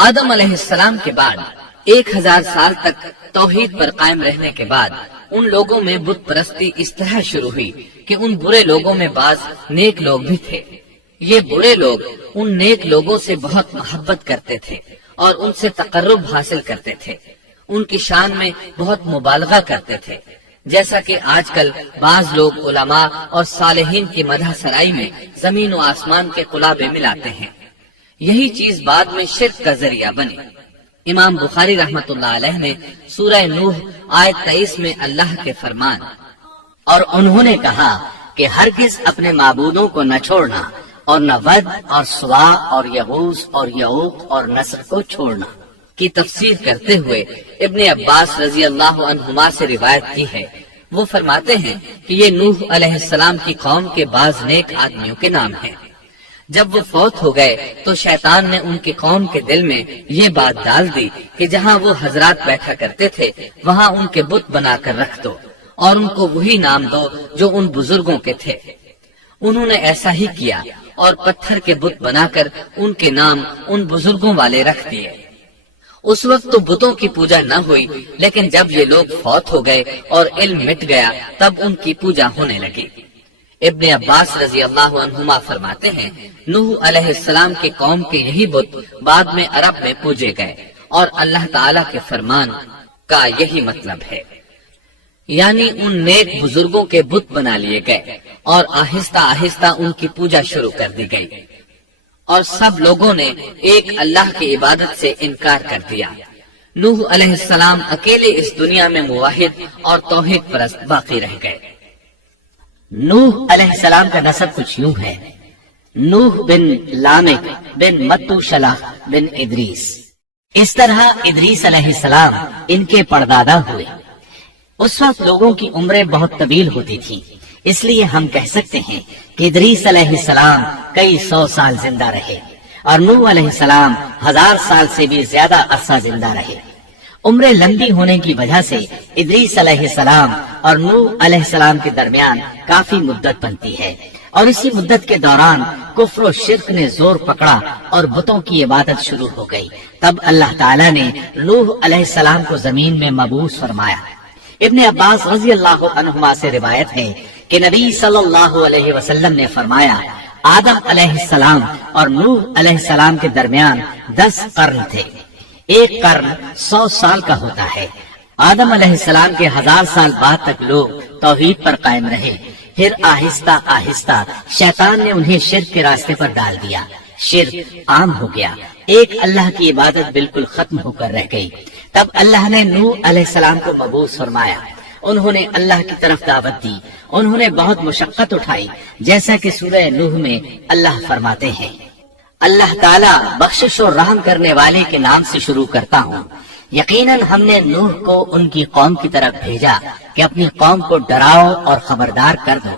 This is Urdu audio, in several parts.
آدم علیہ السلام کے بعد 1000 سال تک توحید پر قائم رہنے کے بعد ان لوگوں میں بت پرستی اس طرح شروع ہوئی کہ ان برے لوگوں میں بعض نیک لوگ بھی تھے۔ یہ برے لوگ ان نیک لوگوں سے بہت محبت کرتے تھے اور ان سے تقرب حاصل کرتے تھے، ان کی شان میں بہت مبالغہ کرتے تھے، جیسا کہ آج کل بعض لوگ علماء اور صالحین کی مدح سرائی میں زمین و آسمان کے قلابے ملاتے ہیں۔ یہی چیز بعد میں شرک کا ذریعہ بنی۔ امام بخاری رحمت اللہ علیہ نے سورہ نوح آیت 23 میں اللہ کے فرمان اور انہوں نے کہا کہ ہرگز اپنے معبودوں کو نہ چھوڑنا اور نہ ود اور سوا اور یغوث اور یعوق اور نصر کو چھوڑنا کی تفسیر کرتے ہوئے ابن عباس رضی اللہ عنہما سے روایت کی ہے۔ وہ فرماتے ہیں کہ یہ نوح علیہ السلام کی قوم کے بعض نیک آدمیوں کے نام ہیں۔ جب وہ فوت ہو گئے تو شیطان نے ان کی قوم کے دل میں یہ بات ڈال دی کہ جہاں وہ حضرات بیٹھا کرتے تھے وہاں ان کے بت بنا کر رکھ دو اور ان کو وہی نام دو جو ان بزرگوں کے تھے۔ انہوں نے ایسا ہی کیا اور پتھر کے بت بنا کر ان کے نام ان بزرگوں والے رکھ دیے۔ اس وقت تو بتوں کی پوجا نہ ہوئی، لیکن جب یہ لوگ فوت ہو گئے اور علم مٹ گیا تب ان کی پوجا ہونے لگی۔ ابن عباس رضی اللہ عنہما فرماتے ہیں نوح علیہ السلام کے قوم کے یہی بت بعد میں عرب میں پوجے گئے اور اللہ تعالی کے فرمان کا یہی مطلب ہے، یعنی ان نیک بزرگوں کے بت بنا لیے گئے اور آہستہ آہستہ ان کی پوجا شروع کر دی گئی اور سب لوگوں نے ایک اللہ کی عبادت سے انکار کر دیا۔ نوح علیہ السلام اکیلے اس دنیا میں موحد اور توحید پرست باقی رہ گئے۔ نوح علیہ السلام کا نسب کچھ یوں ہے: نوح بن لامک بن متو شلح بن ادریس۔ اس طرح ادریس علیہ السلام ان کے پردادا ہوئے۔ اس وقت لوگوں کی عمریں بہت طویل ہوتی تھیں، اس لیے ہم کہہ سکتے ہیں کہ ادریس علیہ السلام کئی 100 سال زندہ رہے اور نوح علیہ السلام 1000 سال سے بھی زیادہ عرصہ زندہ رہے۔ عمریں لمبی ہونے کی وجہ سے ادریس علیہ السلام اور نوح علیہ السلام کے درمیان کافی مدت بنتی ہے، اور اسی مدت کے دوران کفر و شرک نے زور پکڑا اور بتوں کی عبادت شروع ہو گئی۔ تب اللہ تعالیٰ نے نوح علیہ السلام کو زمین میں مبعوث فرمایا۔ ابن عباس رضی اللہ عنہما سے روایت ہے کہ نبی صلی اللہ علیہ وسلم نے فرمایا آدم علیہ السلام اور نوح علیہ السلام کے درمیان 10 قرن تھے۔ ایک قرن 100 سال کا ہوتا ہے۔ آدم علیہ السلام کے 1000 سال بعد تک لوگ توحید پر قائم رہے، پھر آہستہ آہستہ شیطان نے انہیں شرک کے راستے پر ڈال دیا، شرک عام ہو گیا، ایک اللہ کی عبادت بالکل ختم ہو کر رہ گئی۔ تب اللہ نے نوح علیہ السلام کو مبعوث فرمایا، انہوں نے اللہ کی طرف دعوت دی، انہوں نے بہت مشقت اٹھائی، جیسا کہ سورہ نوح میں اللہ فرماتے ہیں اللہ تعالیٰ بخشش اور رحم کرنے والے کے نام سے شروع کرتا ہوں۔ یقیناً ہم نے نوح کو ان کی قوم کی طرف بھیجا کہ اپنی قوم کو ڈراؤ اور خبردار کر دو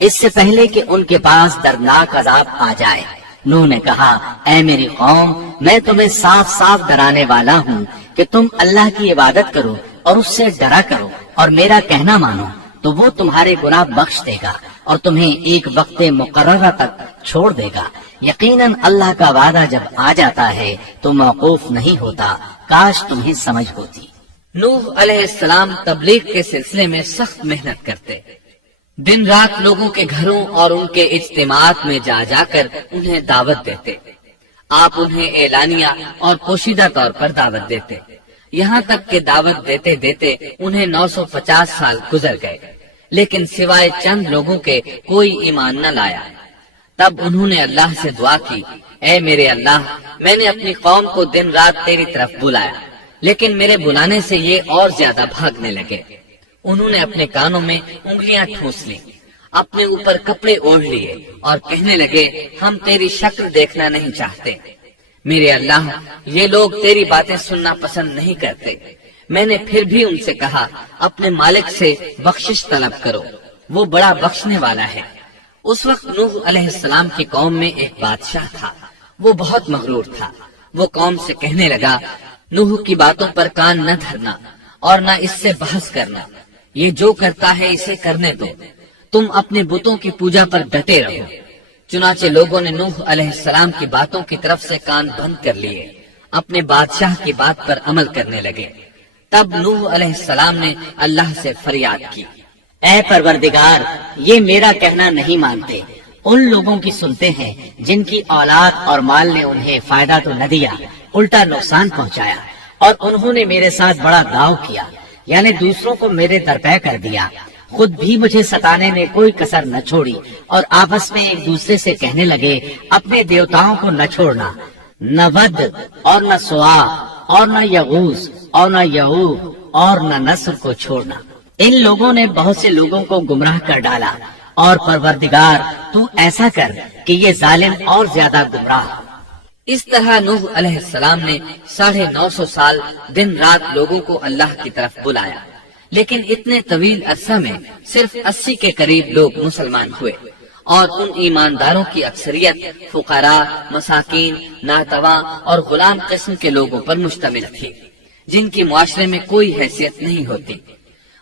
اس سے پہلے کہ ان کے پاس دردناک عذاب آ جائے۔ نوح نے کہا اے میری قوم، میں تمہیں صاف صاف ڈرانے والا ہوں کہ تم اللہ کی عبادت کرو اور اس سے ڈرا کرو اور میرا کہنا مانو، تو وہ تمہارے گناہ بخش دے گا اور تمہیں ایک وقت مقررہ تک چھوڑ دے گا۔ یقیناً اللہ کا وعدہ جب آ جاتا ہے تو موقوف نہیں ہوتا، کاش تمہیں سمجھ ہوتی۔ نوح علیہ السلام تبلیغ کے سلسلے میں سخت محنت کرتے، دن رات لوگوں کے گھروں اور ان کے اجتماعات میں جا جا کر انہیں دعوت دیتے۔ آپ انہیں اعلانیہ اور پوشیدہ طور پر دعوت دیتے، یہاں تک کہ دعوت دیتے دیتے انہیں 950 سال گزر گئے، لیکن سوائے چند لوگوں کے کوئی ایمان نہ لایا۔ تب انہوں نے اللہ سے دعا کی اے میرے اللہ، میں نے اپنی قوم کو دن رات تیری طرف بلایا، لیکن میرے بلانے سے یہ اور زیادہ بھاگنے لگے۔ انہوں نے اپنے کانوں میں انگلیاں ٹھونس لی، اپنے اوپر کپڑے اوڑھ لیے اور کہنے لگے ہم تیری شکل دیکھنا نہیں چاہتے۔ میرے اللہ، یہ لوگ تیری باتیں سننا پسند نہیں کرتے۔ میں نے پھر بھی ان سے کہا اپنے مالک سے بخشش طلب کرو، وہ بڑا بخشنے والا ہے۔ اس وقت نوح علیہ السلام کی قوم میں ایک بادشاہ تھا، وہ بہت مغرور تھا۔ وہ قوم سے کہنے لگا نوح کی باتوں پر کان نہ دھرنا اور نہ اس سے بحث کرنا، یہ جو کرتا ہے اسے کرنے دو، تم اپنے بتوں کی پوجا پر ڈٹے رہو۔ چنانچہ لوگوں نے نوح علیہ السلام کی باتوں کی طرف سے کان بند کر لیے۔ اپنے بادشاہ کی بات پر عمل کرنے لگے۔ تب نوح علیہ السلام نے اللہ سے فریاد کی، اے پروردگار، یہ میرا کہنا نہیں مانتے، ان لوگوں کی سنتے ہیں جن کی اولاد اور مال نے انہیں فائدہ تو نہ دیا، الٹا نقصان پہنچایا، اور انہوں نے میرے ساتھ بڑا داؤ کیا، یعنی دوسروں کو میرے درپے کر دیا، خود بھی مجھے ستانے میں کوئی کسر نہ چھوڑی، اور آپس میں ایک دوسرے سے کہنے لگے اپنے دیوتاؤں کو نہ چھوڑنا، نہ ود اور نہ سوا اور نہ یغوث اور نہ یعوق اور نہ نصر کو چھوڑنا۔ ان لوگوں نے بہت سے لوگوں کو گمراہ کر ڈالا، اور پروردگار تو ایسا کر کہ یہ ظالم اور زیادہ گمراہ۔ اس طرح نوح علیہ السلام نے 950 سال دن رات لوگوں کو اللہ کی طرف بلایا، لیکن اتنے طویل عرصہ میں صرف 80 کے قریب لوگ مسلمان ہوئے، اور ان ایمانداروں کی اکثریت فقراء، مساکین، ناتواں اور غلام قسم کے لوگوں پر مشتمل تھی، جن کی معاشرے میں کوئی حیثیت نہیں ہوتی۔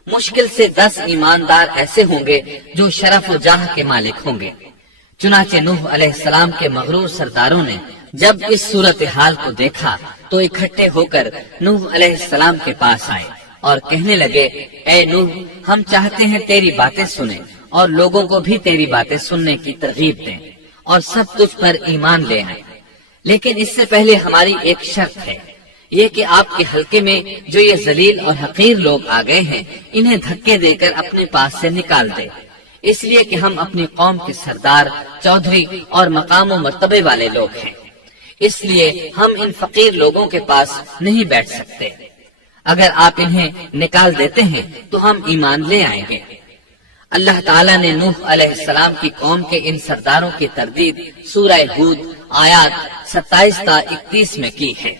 مشکل سے 10 ایماندار ایسے ہوں گے جو شرف و جاہ کے مالک ہوں گے۔ چنانچہ نوح علیہ السلام کے مغرور سرداروں نے جب اس صورتحال کو دیکھا تو اکٹھے ہو کر نوح علیہ السلام کے پاس آئے اور کہنے لگے، اے نوح، ہم چاہتے ہیں تیری باتیں سنیں اور لوگوں کو بھی تیری باتیں سننے کی ترغیب دیں اور سب تجھ پر ایمان لے آئیں، لیکن اس سے پہلے ہماری ایک شرط ہے، یہ کہ آپ کے حلقے میں جو یہ ذلیل اور حقیر لوگ آ گئے ہیں انہیں دھکے دے کر اپنے پاس سے نکال دے، اس لیے کہ ہم اپنی قوم کے سردار، چودھری اور مقام و مرتبے والے لوگ ہیں، اس لیے ہم ان فقیر لوگوں کے پاس نہیں بیٹھ سکتے۔ اگر آپ انہیں نکال دیتے ہیں تو ہم ایمان لے آئیں گے۔ اللہ تعالیٰ نے نوح علیہ السلام کی قوم کے ان سرداروں کی تردید سورہ ہود آیات 27 تا 31 میں کی ہے۔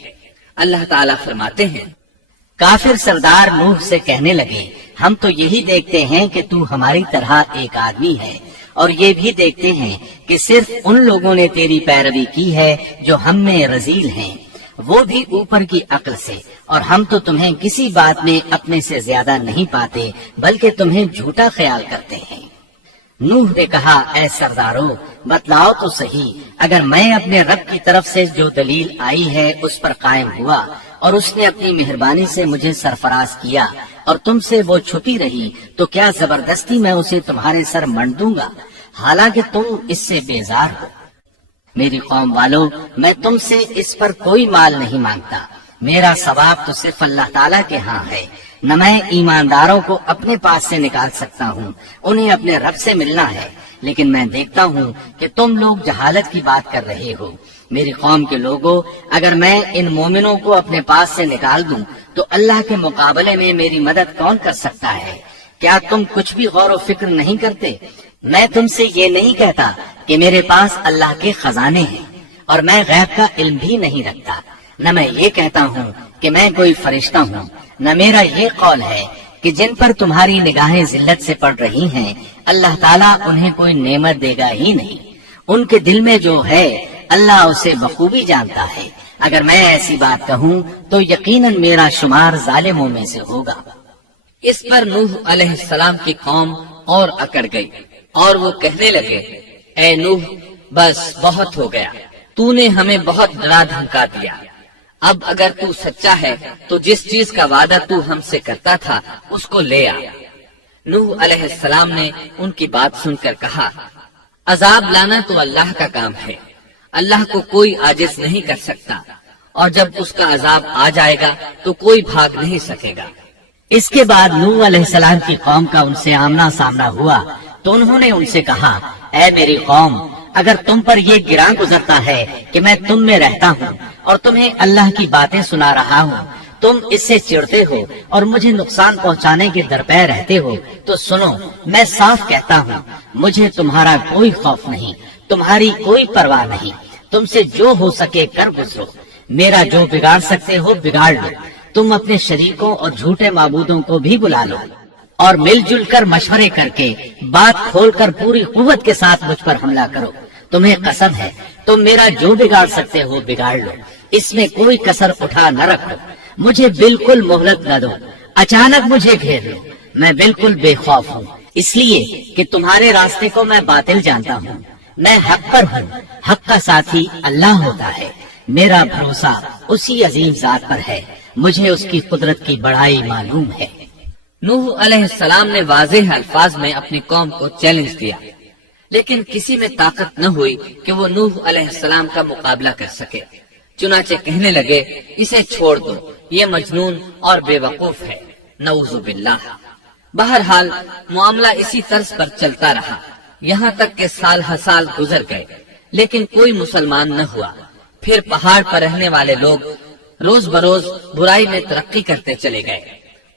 اللہ تعالیٰ فرماتے ہیں، کافر سردار نوح سے کہنے لگے ہم تو یہی دیکھتے ہیں کہ تو ہماری طرح ایک آدمی ہے، اور یہ بھی دیکھتے ہیں کہ صرف ان لوگوں نے تیری پیروی کی ہے جو ہم میں رذیل ہیں، وہ بھی اوپر کی عقل سے، اور ہم تو تمہیں کسی بات میں اپنے سے زیادہ نہیں پاتے بلکہ تمہیں جھوٹا خیال کرتے ہیں۔ نوح نے کہا، اے سردارو، بتلاؤ تو صحیح، اگر میں اپنے رب کی طرف سے جو دلیل آئی ہے اس پر قائم ہوا اور اس نے اپنی مہربانی سے مجھے سرفراز کیا اور تم سے وہ چھپی رہی، تو کیا زبردستی میں اسے تمہارے سر منڈ دوں گا، حالانکہ تم اس سے بیزار ہو۔ میری قوم والو، میں تم سے اس پر کوئی مال نہیں مانگتا، میرا ثواب تو صرف اللہ تعالیٰ کے ہاں ہے، نہ میں ایمانداروں کو اپنے پاس سے نکال سکتا ہوں، انہیں اپنے رب سے ملنا ہے، لیکن میں دیکھتا ہوں کہ تم لوگ جہالت کی بات کر رہے ہو۔ میری قوم کے لوگوں، اگر میں ان مومنوں کو اپنے پاس سے نکال دوں تو اللہ کے مقابلے میں میری مدد کون کر سکتا ہے؟ کیا تم کچھ بھی غور و فکر نہیں کرتے؟ میں تم سے یہ نہیں کہتا کہ میرے پاس اللہ کے خزانے ہیں اور میں غیب کا علم بھی نہیں رکھتا، نہ میں یہ کہتا ہوں کہ میں کوئی فرشتہ ہوں، نہ میرا یہ قول ہے کہ جن پر تمہاری نگاہیں ذلت سے پڑ رہی ہیں اللہ تعالیٰ انہیں کوئی نعمت دے گا ہی نہیں، ان کے دل میں جو ہے اللہ اسے بخوبی جانتا ہے۔ اگر میں ایسی بات کہوں تو یقیناً میرا شمار ظالموں میں سے ہوگا۔ اس پر نوح علیہ السلام کی قوم اور اکڑ گئی اور وہ کہنے لگے، اے نوح، بس بہت ہو گیا، تو نے ہمیں بہت ڈرا دھمکا دیا، اب اگر تو سچا ہے تو جس چیز کا وعدہ تو ہم سے کرتا تھا اس کو لے آ۔ نوح علیہ السلام نے ان کی بات سن کر کہا، عذاب لانا تو اللہ کا کام ہے، اللہ کو کوئی عاجز نہیں کر سکتا، اور جب اس کا عذاب آ جائے گا تو کوئی بھاگ نہیں سکے گا۔ اس کے بعد نوح علیہ السلام کی قوم کا ان سے آمنا سامنا ہوا تو انہوں نے ان سے کہا، اے میری قوم، اگر تم پر یہ گراں گزرتا ہے کہ میں تم میں رہتا ہوں اور تمہیں اللہ کی باتیں سنا رہا ہوں، تم اس سے چڑھتے ہو اور مجھے نقصان پہنچانے کے درپے رہتے ہو، تو سنو، میں صاف کہتا ہوں، مجھے تمہارا کوئی خوف نہیں، تمہاری کوئی پرواہ نہیں، تم سے جو ہو سکے کر گزرو، میرا جو بگاڑ سکتے ہو بگاڑ لو، تم اپنے شریکوں اور جھوٹے معبودوں کو بھی بلا لو اور مل جل کر مشورے کر کے بات کھول کر پوری قوت کے ساتھ مجھ پر حملہ کرو، تمہیں قسم ہے تم میرا جو بگاڑ سکتے ہو بگاڑ لو، اس میں کوئی کسر اٹھا نہ رکھو، مجھے بالکل مہلت نہ دو، اچانک مجھے گھیر لو، میں بالکل بے خوف ہوں، اس لیے کہ تمہارے راستے کو میں باطل جانتا ہوں، میں حق پر ہوں، حق کا ساتھی اللہ ہوتا ہے، میرا بھروسہ اسی عظیم ذات پر ہے، مجھے اس کی قدرت کی بڑائی معلوم ہے۔ نوح علیہ السلام نے واضح الفاظ میں اپنی قوم کو چیلنج دیا، لیکن کسی میں طاقت نہ ہوئی کہ وہ نوح علیہ السلام کا مقابلہ کر سکے۔ چنانچہ کہنے لگے، اسے چھوڑ دو، یہ مجنون اور بے وقوف ہے، نعوذ باللہ۔ بہرحال معاملہ اسی طرز پر چلتا رہا، یہاں تک کہ سال ہر سال گزر گئے، لیکن کوئی مسلمان نہ ہوا۔ پھر پہاڑ پر رہنے والے لوگ روز بروز برائی میں ترقی کرتے چلے گئے،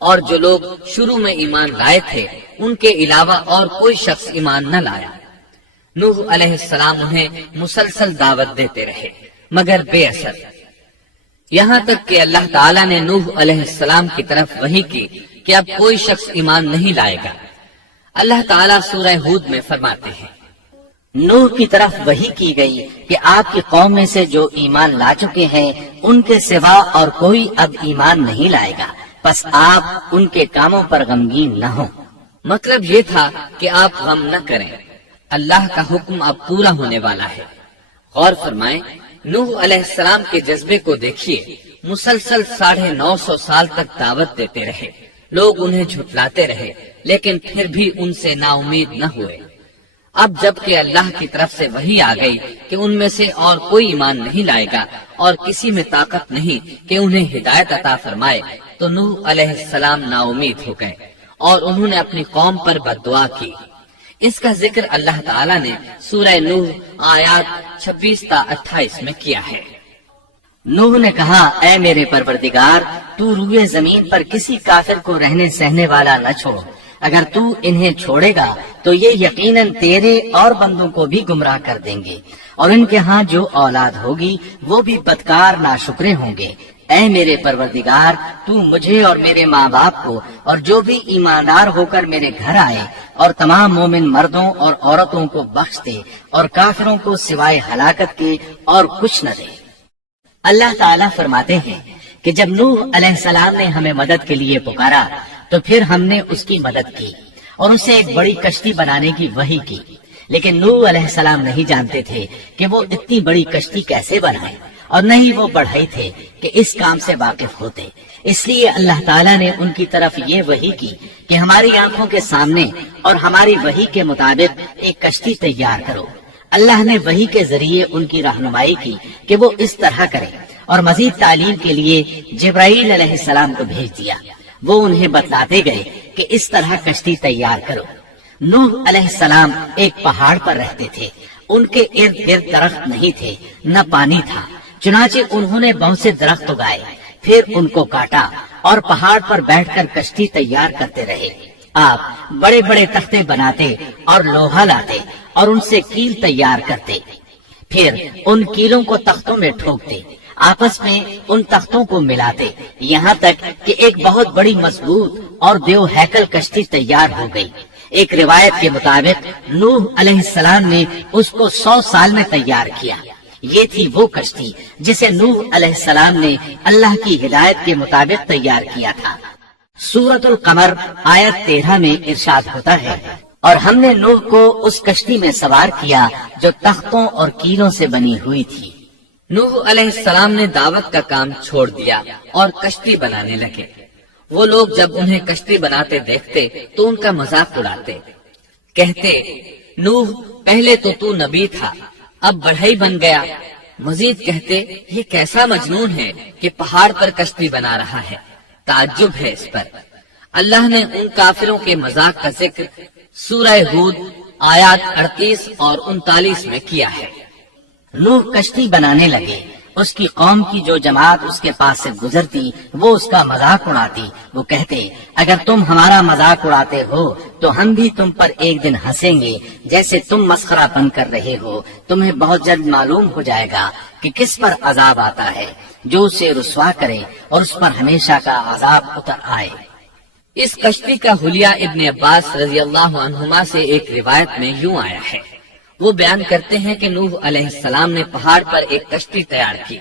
اور جو لوگ شروع میں ایمان لائے تھے ان کے علاوہ اور کوئی شخص ایمان نہ لایا۔ نوح علیہ السلام انہیں مسلسل دعوت دیتے رہے مگر بے اثر، یہاں تک کہ اللہ تعالیٰ نے نوح علیہ السلام کی طرف وحی کی کہ اب کوئی شخص ایمان نہیں لائے گا۔ اللہ تعالیٰ سورہ ہود میں فرماتے ہیں، نوح کی طرف وحی کی گئی کہ آپ کی قوم میں سے جو ایمان لا چکے ہیں ان کے سوا اور کوئی اب ایمان نہیں لائے گا، پس آپ ان کے کاموں پر غمگین نہ ہوں۔ مطلب یہ تھا کہ آپ غم نہ کریں، اللہ کا حکم اب پورا ہونے والا ہے۔ غور فرمائیں، نوح علیہ السلام کے جذبے کو دیکھیے، مسلسل 950 سال تک دعوت دیتے رہے، لوگ انہیں جھٹلاتے رہے، لیکن پھر بھی ان سے نا امید نہ ہوئے۔ اب جب کہ اللہ کی طرف سے وحی آ گئی کہ ان میں سے اور کوئی ایمان نہیں لائے گا اور کسی میں طاقت نہیں کہ انہیں ہدایت عطا فرمائے، تو نوح علیہ السلام نا امید ہو گئے اور انہوں نے اپنی قوم پر بد دعا کی۔ اس کا ذکر اللہ تعالیٰ نے سورہ نوح آیات 26 تا 28 میں کیا ہے۔ نوح نے کہا، اے میرے پروردگار، تو روئے زمین پر کسی کافر کو رہنے سہنے والا نہ چھوڑ، اگر تو انہیں چھوڑے گا تو یہ یقیناً تیرے اور بندوں کو بھی گمراہ کر دیں گے، اور ان کے ہاں جو اولاد ہوگی وہ بھی بدکار ناشکرے ہوں گے۔ اے میرے پروردگار، تو مجھے اور میرے ماں باپ کو اور جو بھی ایماندار ہو کر میرے گھر آئے اور تمام مومن مردوں اور عورتوں کو بخش دے، اور کافروں کو سوائے ہلاکت کے اور کچھ نہ دے۔ اللہ تعالیٰ فرماتے ہیں کہ جب نوح علیہ السلام نے ہمیں مدد کے لیے پکارا تو پھر ہم نے اس کی مدد کی اور اسے ایک بڑی کشتی بنانے کی وحی کی، لیکن نوح علیہ السلام نہیں جانتے تھے کہ وہ اتنی بڑی کشتی کیسے بنائے، اور نہ ہی وہ بڑھئی تھے کہ اس کام سے واقف ہوتے۔ اس لیے اللہ تعالیٰ نے ان کی طرف یہ وحی کی کہ ہماری آنکھوں کے سامنے اور ہماری وحی کے مطابق ایک کشتی تیار کرو۔ اللہ نے وحی کے ذریعے ان کی رہنمائی کی کہ وہ اس طرح کریں، اور مزید تعلیم کے لیے جبرائیل علیہ السلام کو بھیج دیا۔ وہ انہیں بتلاتے گئے کہ اس طرح کشتی تیار کرو۔ نوح علیہ السلام ایک پہاڑ پر رہتے تھے، ان کے ارد گرد درخت نہیں تھے، نہ پانی تھا، چنانچہ انہوں نے بہت سے درخت اگائے، پھر ان کو کاٹا اور پہاڑ پر بیٹھ کر کشتی تیار کرتے رہے۔ آپ بڑے بڑے تختے بناتے اور لوہا لاتے اور ان سے کیل تیار کرتے، پھر ان کیلوں کو تختوں میں ٹھوکتے، آپس میں ان تختوں کو ملاتے، یہاں تک کہ ایک بہت بڑی مضبوط اور دیو ہیکل کشتی تیار ہو گئی۔ ایک روایت کے مطابق نوح علیہ السلام نے اس کو 100 سال میں تیار کیا۔ یہ تھی وہ کشتی جسے نوح علیہ السلام نے اللہ کی ہدایت کے مطابق تیار کیا تھا۔ سورۃ القمر آیت 13 میں ارشاد ہوتا ہے، اور ہم نے نوح کو اس کشتی میں سوار کیا جو تختوں اور کیلوں سے بنی ہوئی تھی۔ نوح علیہ السلام نے دعوت کا کام چھوڑ دیا اور کشتی بنانے لگے۔ وہ لوگ جب انہیں کشتی بناتے دیکھتے تو ان کا مذاق اڑاتے، کہتے، نوح پہلے تو نبی تھا، اب بڑھئی بن گیا۔ مزید کہتے، یہ کیسا مجنون ہے کہ پہاڑ پر کشتی بنا رہا ہے۔ تعجب ہے اس پر۔ اللہ نے ان کافروں کے مذاق کا ذکر سورہ ہود آیات 38 اور 39 میں کیا ہے۔ نوح کشتی بنانے لگے، اس کی قوم کی جو جماعت اس کے پاس سے گزرتی وہ اس کا مذاق اڑاتی۔ وہ کہتے، اگر تم ہمارا مذاق اڑاتے ہو تو ہم بھی تم پر ایک دن ہنسیں گے، جیسے تم مسخرہ پن کر رہے ہو۔ تمہیں بہت جلد معلوم ہو جائے گا کہ کس پر عذاب آتا ہے، جو اسے رسوا کرے اور اس پر ہمیشہ کا عذاب اتر آئے۔ اس کشتی کا حلیہ ابن عباس رضی اللہ عنہما سے ایک روایت میں یوں آیا ہے۔ وہ بیان کرتے ہیں کہ نوح علیہ السلام نے پہاڑ پر ایک کشتی تیار کی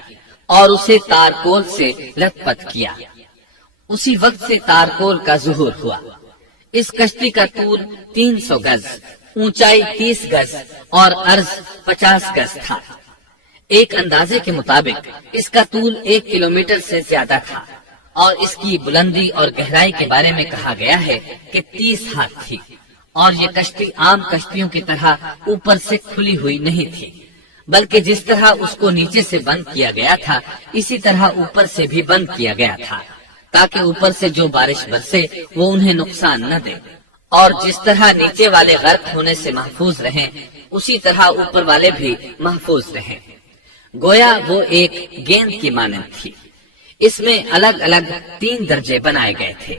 اور اسے تارکول سے لت پت کیا۔ اسی وقت سے تارکول کا ظہور ہوا۔ اس کشتی کا طول 300 گز، اونچائی 30 گز اور عرض 50 گز تھا۔ ایک اندازے کے مطابق اس کا طول 1 کلومیٹر سے زیادہ تھا اور اس کی بلندی اور گہرائی کے بارے میں کہا گیا ہے کہ 30 ہاتھ تھی، اور یہ کشتی عام کشتیوں کی طرح اوپر سے کھلی ہوئی نہیں تھی، بلکہ جس طرح اس کو نیچے سے بند کیا گیا تھا اسی طرح اوپر سے بھی بند کیا گیا تھا، تاکہ اوپر سے جو بارش برسے وہ انہیں نقصان نہ دے، اور جس طرح نیچے والے غرق ہونے سے محفوظ رہیں اسی طرح اوپر والے بھی محفوظ رہیں۔ گویا وہ ایک گیند کی مانند تھی۔ اس میں الگ الگ 3 درجے بنائے گئے تھے،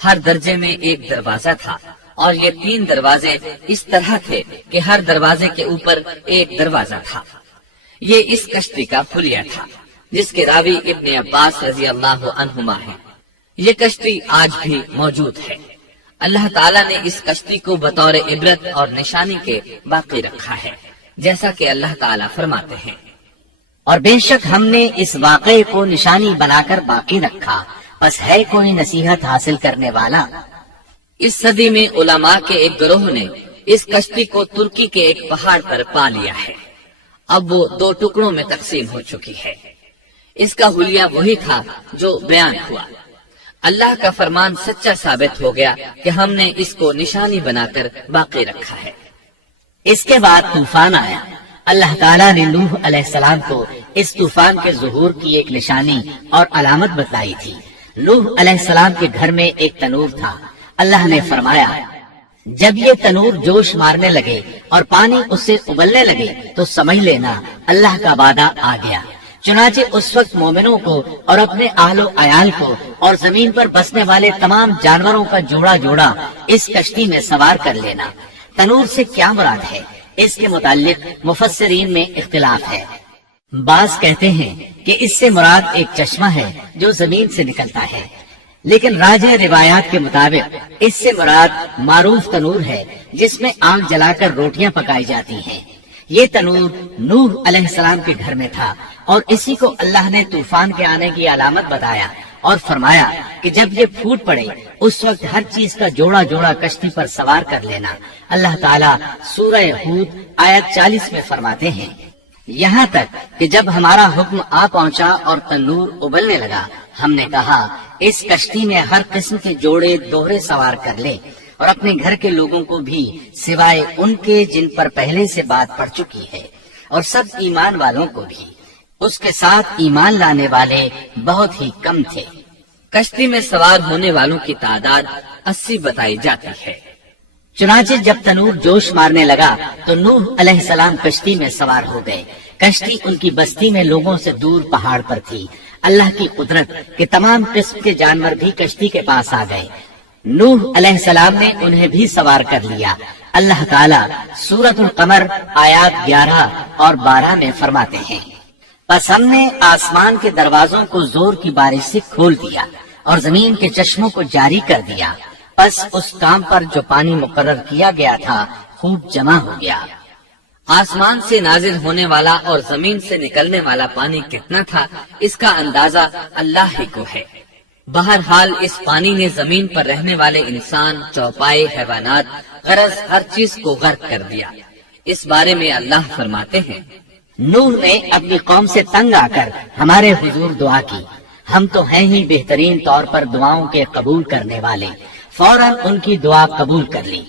ہر درجے میں ایک دروازہ تھا، اور یہ 3 دروازے اس طرح تھے کہ ہر دروازے کے اوپر ایک دروازہ تھا۔ یہ اس کشتی کا حلیہ تھا جس کے راوی ابن عباس رضی اللہ عنہما ہیں۔ یہ کشتی آج بھی موجود ہے۔ اللہ تعالیٰ نے اس کشتی کو بطور عبرت اور نشانی کے باقی رکھا ہے، جیسا کہ اللہ تعالیٰ فرماتے ہیں، اور بے شک ہم نے اس واقعے کو نشانی بنا کر باقی رکھا، بس ہے کوئی نصیحت حاصل کرنے والا۔ اس صدی میں علماء کے ایک گروہ نے اس کشتی کو ترکی کے ایک پہاڑ پر پا لیا ہے۔ اب وہ 2 ٹکڑوں میں تقسیم ہو چکی ہے۔ اس کا حلیہ وہی تھا جو بیان ہوا۔ اللہ کا فرمان سچا ثابت ہو گیا کہ ہم نے اس کو نشانی بنا کر باقی رکھا ہے۔ اس کے بعد طوفان آیا۔ اللہ تعالیٰ نے نوح علیہ السلام کو اس طوفان کے ظہور کی ایک نشانی اور علامت بتلائی تھی۔ نوح علیہ السلام کے گھر میں ایک تنور تھا۔ اللہ نے فرمایا، جب یہ تنور جوش مارنے لگے اور پانی اس سے ابلنے لگے تو سمجھ لینا اللہ کا وعدہ آ گیا۔ چنانچہ اس وقت مومنوں کو اور اپنے اہل و عیال کو اور زمین پر بسنے والے تمام جانوروں کا جوڑا جوڑا اس کشتی میں سوار کر لینا۔ تنور سے کیا مراد ہے، اس کے متعلق مفسرین میں اختلاف ہے۔ بعض کہتے ہیں کہ اس سے مراد ایک چشمہ ہے جو زمین سے نکلتا ہے، لیکن راجح روایات کے مطابق اس سے مراد معروف تنور ہے جس میں آگ جلا کر روٹیاں پکائی جاتی ہیں۔ یہ تنور نوح علیہ السلام کے گھر میں تھا، اور اسی کو اللہ نے طوفان کے آنے کی علامت بتایا اور فرمایا کہ جب یہ پھوٹ پڑے اس وقت ہر چیز کا جوڑا جوڑا کشتی پر سوار کر لینا۔ اللہ تعالیٰ سورہ ہود آیت 40 میں فرماتے ہیں، یہاں تک کہ جب ہمارا حکم آ پہنچا اور تنور ابلنے لگا، ہم نے کہا اس کشتی میں ہر قسم کے جوڑے دوہرے سوار کر لے، اور اپنے گھر کے لوگوں کو بھی سوائے ان کے جن پر پہلے سے بات پڑ چکی ہے، اور سب ایمان والوں کو بھی۔ اس کے ساتھ ایمان لانے والے بہت ہی کم تھے۔ کشتی میں سوار ہونے والوں کی تعداد 80 بتائی جاتی ہے۔ چنانچہ جب تنور جوش مارنے لگا تو نوح علیہ السلام کشتی میں سوار ہو گئے۔ کشتی ان کی بستی میں لوگوں سے دور پہاڑ پر تھی۔ اللہ کی قدرت کہ تمام قسم کے جانور بھی کشتی کے پاس آ گئے۔ نوح علیہ السلام نے انہیں بھی سوار کر لیا۔ اللہ تعالیٰ سورۃ القمر آیات 11 اور 12 میں فرماتے ہیں، بس ہم نے آسمان کے دروازوں کو زور کی بارش سے کھول دیا اور زمین کے چشموں کو جاری کر دیا، بس اس کام پر جو پانی مقرر کیا گیا تھا خوب جمع ہو گیا۔ آسمان سے نازل ہونے والا اور زمین سے نکلنے والا پانی کتنا تھا اس کا اندازہ اللہ ہی کو ہے۔ بہرحال اس پانی نے زمین پر رہنے والے انسان، چوپائے، حیوانات، غرض ہر چیز کو غرق کر دیا۔ اس بارے میں اللہ فرماتے ہیں، نوح نے اپنی قوم سے تنگ آ کر ہمارے حضور دعا کی، ہم تو ہیں ہی بہترین طور پر دعاؤں کے قبول کرنے والے۔ فوراً ان کی دعا قبول کر لی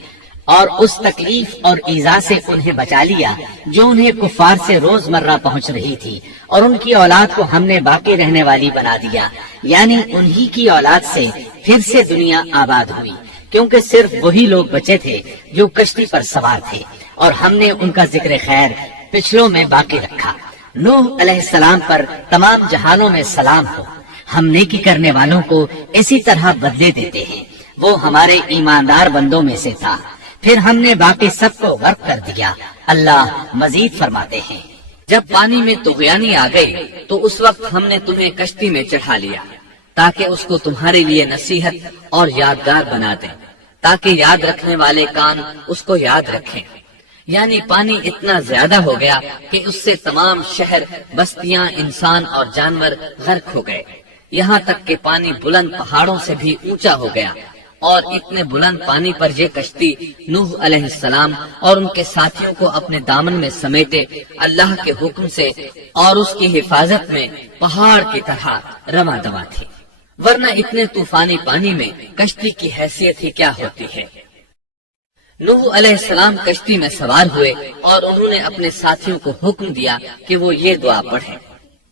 اور اس تکلیف اور ایذا سے انہیں بچا لیا جو انہیں کفار سے روزمرہ پہنچ رہی تھی، اور ان کی اولاد کو ہم نے باقی رہنے والی بنا دیا، یعنی انہی کی اولاد سے پھر سے دنیا آباد ہوئی، کیونکہ صرف وہی لوگ بچے تھے جو کشتی پر سوار تھے، اور ہم نے ان کا ذکر خیر پچھلوں میں باقی رکھا۔ نوح علیہ السلام پر تمام جہانوں میں سلام ہو۔ ہم نیکی کرنے والوں کو اسی طرح بدلے دیتے ہیں، وہ ہمارے ایماندار بندوں میں سے تھا، پھر ہم نے باقی سب کو غرق کر دیا۔ اللہ مزید فرماتے ہیں، جب پانی میں طغیانی آ گئی تو اس وقت ہم نے تمہیں کشتی میں چڑھا لیا تاکہ اس کو تمہارے لیے نصیحت اور یادگار بنا دیں، تاکہ یاد رکھنے والے کان اس کو یاد رکھیں۔ یعنی پانی اتنا زیادہ ہو گیا کہ اس سے تمام شہر، بستیاں، انسان اور جانور غرق ہو گئے، یہاں تک کہ پانی بلند پہاڑوں سے بھی اونچا ہو گیا اور اتنے بلند پانی پر یہ کشتی نوح علیہ السلام اور ان کے ساتھیوں کو اپنے دامن میں سمیٹے اللہ کے حکم سے اور اس کی حفاظت میں پہاڑ کی طرح رواں دواں تھی، ورنہ اتنے طوفانی پانی میں کشتی کی حیثیت ہی کیا ہوتی ہے۔ نوح علیہ السلام کشتی میں سوار ہوئے اور انہوں نے اپنے ساتھیوں کو حکم دیا کہ وہ یہ دعا پڑھیں،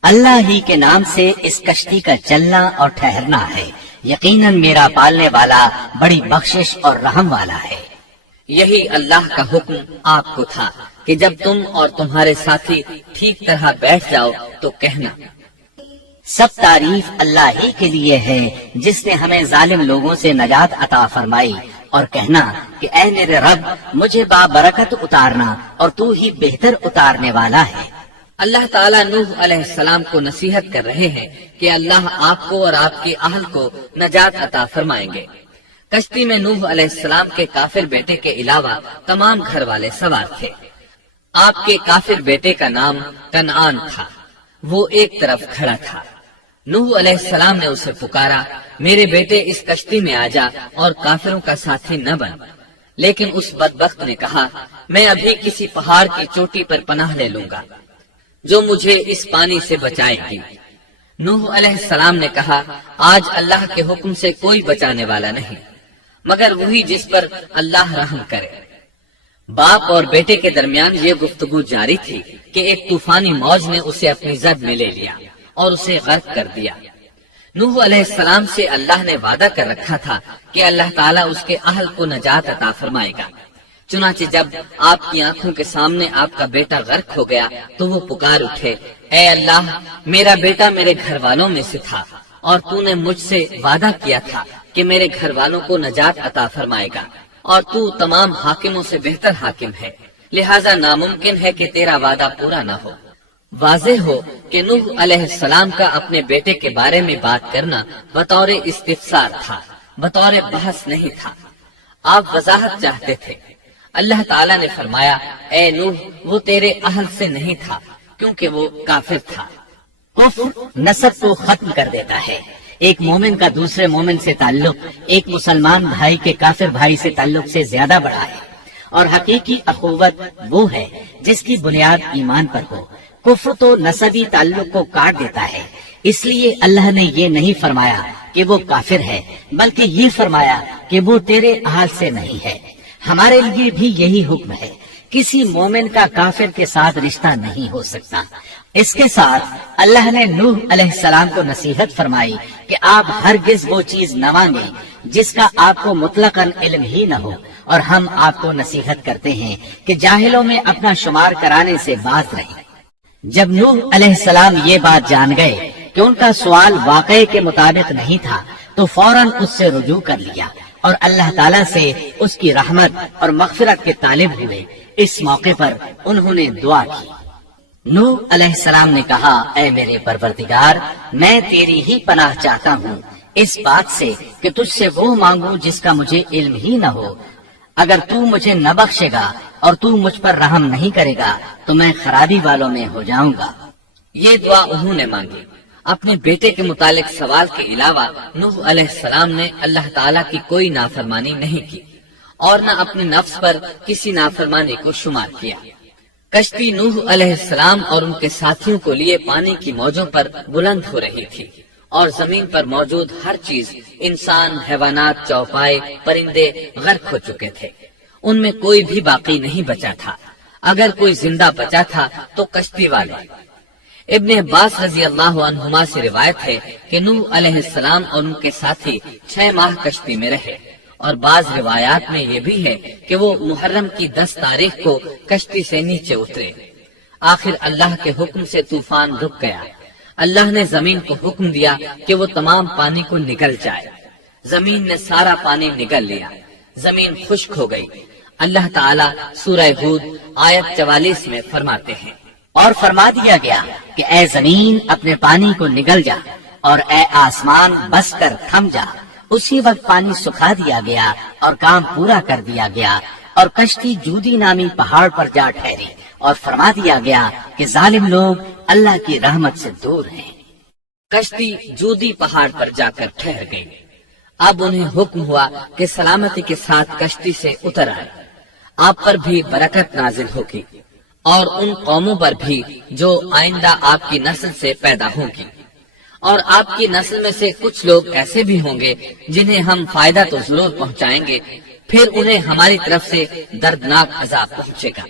اللہ ہی کے نام سے اس کشتی کا چلنا اور ٹھہرنا ہے، یقیناً میرا پالنے والا بڑی بخشش اور رحم والا ہے۔ یہی اللہ کا حکم آپ کو تھا کہ جب تم اور تمہارے ساتھی ٹھیک طرح بیٹھ جاؤ تو کہنا، سب تعریف اللہ ہی کے لیے ہے جس نے ہمیں ظالم لوگوں سے نجات عطا فرمائی، اور کہنا کہ اے میرے رب مجھے بابرکت اتارنا اور تو ہی بہتر اتارنے والا ہے۔ اللہ تعالیٰ نوح علیہ السلام کو نصیحت کر رہے ہیں کہ اللہ آپ کو اور آپ کے اہل کو نجات عطا فرمائیں گے۔ کشتی میں نوح علیہ السلام کے کافر بیٹے کے علاوہ تمام گھر والے سوار تھے۔ آپ کے کافر بیٹے کا نام کنعان تھا، وہ ایک طرف کھڑا تھا۔ نوح علیہ السلام نے اسے پکارا، میرے بیٹے اس کشتی میں آ جا اور کافروں کا ساتھی نہ بن، لیکن اس بدبخت نے کہا، میں ابھی کسی پہاڑ کی چوٹی پر پناہ لے لوں گا جو مجھے اس پانی سے بچائے گی۔ نوح علیہ السلام نے کہا، آج اللہ کے حکم سے کوئی بچانے والا نہیں مگر وہی جس پر اللہ رحم کرے۔ باپ اور بیٹے کے درمیان یہ گفتگو جاری تھی کہ ایک طوفانی موج نے اسے اپنی زد میں لے لیا اور اسے غرق کر دیا۔ نوح علیہ السلام سے اللہ نے وعدہ کر رکھا تھا کہ اللہ تعالیٰ اس کے اہل کو نجات عطا فرمائے گا۔ چنانچہ جب آپ کی آنکھوں کے سامنے آپ کا بیٹا غرق ہو گیا تو وہ پکار اٹھے، اے اللہ، میرا بیٹا میرے گھر والوں میں سے تھا اور تو نے مجھ سے وعدہ کیا تھا کہ میرے گھر والوں کو نجات عطا فرمائے گا، اور تو تمام حاکموں سے بہتر حاکم ہے، لہذا ناممکن ہے کہ تیرا وعدہ پورا نہ ہو۔ واضح ہو کہ نوح علیہ السلام کا اپنے بیٹے کے بارے میں بات کرنا بطور استفسار تھا، بطور بحث نہیں تھا۔ آپ وضاحت چاہتے تھے۔ اللہ تعالیٰ نے فرمایا، اے نوح، وہ تیرے اہل سے نہیں تھا کیونکہ وہ کافر تھا۔ کفر نسب کو ختم کر دیتا ہے۔ ایک مومن کا دوسرے مومن سے تعلق ایک مسلمان بھائی کے کافر بھائی سے تعلق سے زیادہ بڑا ہے، اور حقیقی اخوت وہ ہے جس کی بنیاد ایمان پر ہو۔ کفر تو نسبی تعلق کو کاٹ دیتا ہے، اس لیے اللہ نے یہ نہیں فرمایا کہ وہ کافر ہے، بلکہ یہ فرمایا کہ وہ تیرے اہل سے نہیں ہے۔ ہمارے لیے بھی یہی حکم ہے، کسی مومن کا کافر کے ساتھ رشتہ نہیں ہو سکتا۔ اس کے ساتھ اللہ نے نوح علیہ السلام کو نصیحت فرمائی کہ آپ ہرگز وہ چیز نہ مانگیں جس کا آپ کو مطلقاً علم ہی نہ ہو، اور ہم آپ کو نصیحت کرتے ہیں کہ جاہلوں میں اپنا شمار کرانے سے باز رہیں۔ جب نوح علیہ السلام یہ بات جان گئے کہ ان کا سوال واقعے کے مطابق نہیں تھا تو فوراً اس سے رجوع کر لیا اور اللہ تعالیٰ سے اس کی رحمت اور مغفرت کے طالب ہوئے۔ اس موقع پر انہوں نے دعا کی۔ نوح علیہ السلام نے کہا، اے میرے پروردگار، میں تیری ہی پناہ چاہتا ہوں اس بات سے کہ تجھ سے وہ مانگوں جس کا مجھے علم ہی نہ ہو۔ اگر تو مجھے نہ بخشے گا اور تو مجھ پر رحم نہیں کرے گا تو میں خرابی والوں میں ہو جاؤں گا۔ یہ دعا انہوں نے مانگی۔ اپنے بیٹے کے متعلق سوال کے علاوہ نوح علیہ السلام نے اللہ تعالیٰ کی کوئی نافرمانی نہیں کی اور نہ اپنے نفس پر کسی نافرمانی کو شمار کیا۔ کشتی نوح علیہ السلام اور ان کے ساتھیوں کو لیے پانی کی موجوں پر بلند ہو رہی تھی، اور زمین پر موجود ہر چیز، انسان، حیوانات، چوپائے، پرندے غرق ہو چکے تھے۔ ان میں کوئی بھی باقی نہیں بچا تھا۔ اگر کوئی زندہ بچا تھا تو کشتی والے۔ ابن عباس رضی اللہ عنہما سے روایت ہے کہ نوح علیہ السلام اور ان کے ساتھی 6 ماہ کشتی میں رہے، اور بعض روایات میں یہ بھی ہے کہ وہ محرم کی 10 تاریخ کو کشتی سے نیچے اترے۔ آخر اللہ کے حکم سے طوفان رک گیا۔ اللہ نے زمین کو حکم دیا کہ وہ تمام پانی کو نگل جائے۔ زمین نے سارا پانی نگل لیا، زمین خشک ہو گئی۔ اللہ تعالیٰ سورہ ہود آیت 44 میں فرماتے ہیں، اور فرما دیا گیا کہ اے زمین اپنے پانی کو نگل جا، اور اے آسمان بس کر تھم جا۔ اسی وقت پانی سکھا دیا گیا اور کام پورا کر دیا گیا، اور کشتی جودی نامی پہاڑ پر جا ٹھہری، اور فرما دیا گیا کہ ظالم لوگ اللہ کی رحمت سے دور ہیں۔ کشتی جودی پہاڑ پر جا کر ٹھہر گئی۔ اب انہیں حکم ہوا کہ سلامتی کے ساتھ کشتی سے اتر آئے، آپ پر بھی برکت نازل ہوگی اور ان قوموں پر بھی جو آئندہ آپ کی نسل سے پیدا ہوگی، اور آپ کی نسل میں سے کچھ لوگ ایسے بھی ہوں گے جنہیں ہم فائدہ تو ضرور پہنچائیں گے، پھر انہیں ہماری طرف سے دردناک عذاب پہنچے گا۔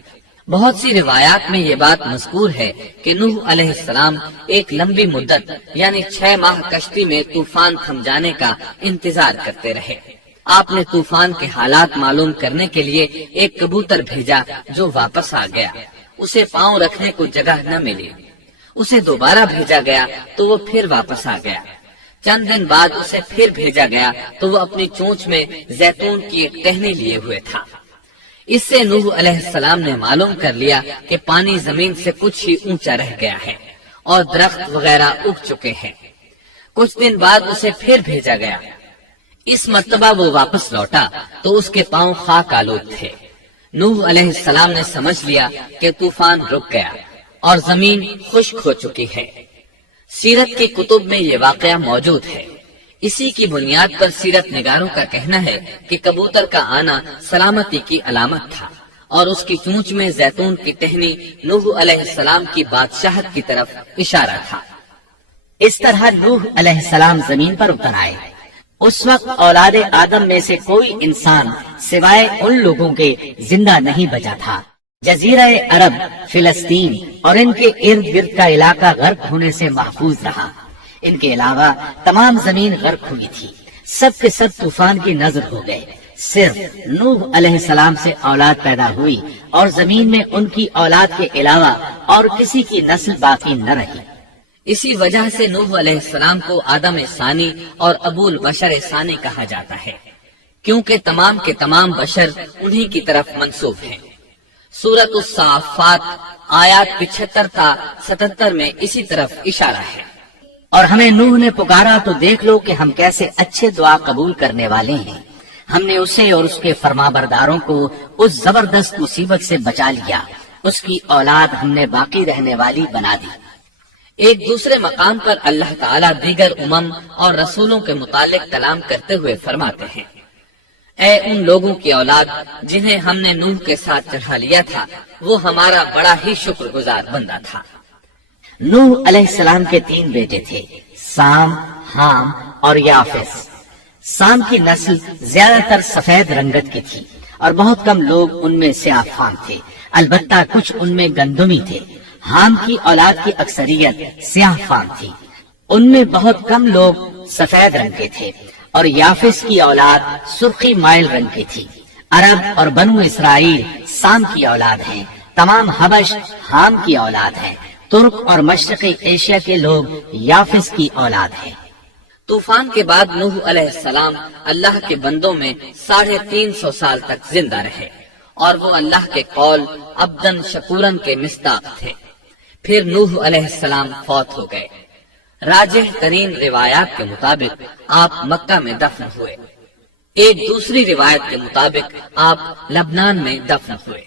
بہت سی روایات میں یہ بات مذکور ہے کہ نوح علیہ السلام ایک لمبی مدت یعنی 6 ماہ کشتی میں طوفان تھم جانے کا انتظار کرتے رہے۔ آپ نے طوفان کے حالات معلوم کرنے کے لیے ایک کبوتر بھیجا جو واپس آ گیا، اسے پاؤں رکھنے کو جگہ نہ ملی۔ اسے دوبارہ بھیجا گیا تو وہ پھر واپس آ گیا۔ چند دن بعد اسے پھر بھیجا گیا تو وہ اپنی چونچ میں زیتون کی ایک ٹہنی لیے ہوئے تھا۔ اس سے نوح علیہ السلام نے معلوم کر لیا کہ پانی زمین سے کچھ ہی اونچا رہ گیا ہے اور درخت وغیرہ اگ چکے ہیں۔ کچھ دن بعد اسے پھر بھیجا گیا۔ اس مرتبہ وہ واپس لوٹا تو اس کے پاؤں خاک آلود تھے۔ نوح علیہ السلام نے سمجھ لیا کہ طوفان رک گیا اور زمین خشک ہو چکی ہے۔ سیرت کی کتب میں یہ واقعہ موجود ہے۔ اسی کی بنیاد پر سیرت نگاروں کا کہنا ہے کہ کبوتر کا آنا سلامتی کی علامت تھا اور اس کی چونچ میں زیتون کی ٹہنی نوح علیہ السلام کی بادشاہت کی طرف اشارہ تھا۔ اس طرح نوح علیہ السلام زمین پر اتر آئے۔ اس وقت اولاد آدم میں سے کوئی انسان سوائے ان لوگوں کے زندہ نہیں بچا تھا۔ جزیرہ عرب، فلسطین اور ان کے ارد گرد کا علاقہ غرق ہونے سے محفوظ رہا۔ ان کے علاوہ تمام زمین غرق ہوئی تھی۔ سب کے سب طوفان کی نظر ہو گئے۔ صرف نوح علیہ السلام سے اولاد پیدا ہوئی اور زمین میں ان کی اولاد کے علاوہ اور کسی کی نسل باقی نہ رہی۔ اسی وجہ سے نوح علیہ السلام کو آدم ثانی اور ابو البشر ثانی کہا جاتا ہے، کیونکہ تمام کے تمام بشر انہی کی طرف منسوب ہیں۔ سورۃ الصافات آیات 75 تا 77 میں اسی طرف اشارہ ہے۔ اور ہمیں نوح نے پکارا تو دیکھ لو کہ ہم کیسے اچھے دعا قبول کرنے والے ہیں۔ ہم نے اسے اور اس کے فرمانبرداروں کو اس زبردست مصیبت سے بچا لیا۔ اس کی اولاد ہم نے باقی رہنے والی بنا دی۔ ایک دوسرے مقام پر اللہ تعالیٰ دیگر امم اور رسولوں کے متعلق کلام کرتے ہوئے فرماتے ہیں، اے ان لوگوں کی اولاد جنہیں ہم نے نوح کے ساتھ چڑھا لیا تھا، وہ ہمارا بڑا ہی شکر گزار بندہ تھا۔ نوح علیہ السلام کے 3 بیٹے تھے، سام، حام اور یافس۔ سام کی نسل زیادہ تر سفید رنگت کی تھی اور بہت کم لوگ ان میں سیاہ فام تھے، البتہ کچھ ان میں گندمی تھے۔ حام کی اولاد کی اکثریت سیاہ فام تھی، ان میں بہت کم لوگ سفید رنگ کے تھے، اور یافس کی اولاد سرخی مائل رنگ کی تھی۔ عرب اور بنو اسرائیل سام کی اولاد ہیں، تمام حبش حام کی اولاد ہیں، ترک اور مشرقی ایشیا کے لوگ یافس کی اولاد ہیں۔ طوفان کے بعد نوح علیہ السلام اللہ کے بندوں میں 350 سال تک زندہ رہے اور وہ اللہ کے قول عبدن شکورن کے مصداق تھے۔ پھر نوح علیہ السلام فوت ہو گئے۔ راجح ترین روایات کے مطابق آپ مکہ میں دفن ہوئے۔ ایک دوسری روایت کے مطابق آپ لبنان میں دفن ہوئے۔